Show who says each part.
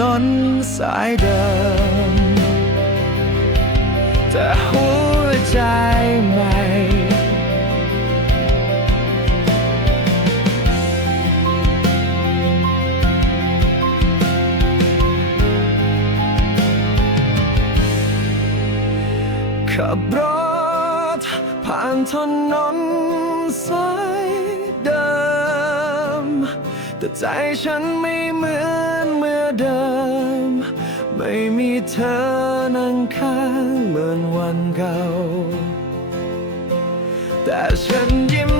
Speaker 1: นนสายเดิม แต่หัวใจใหม่ขับรถผ่านถนนสายเดิม แต่ใจฉันไม่เหมือน เดิม ไม่มีเธอนั่งข้างเหมือนวันเก่า แต่ฉันยิ้ม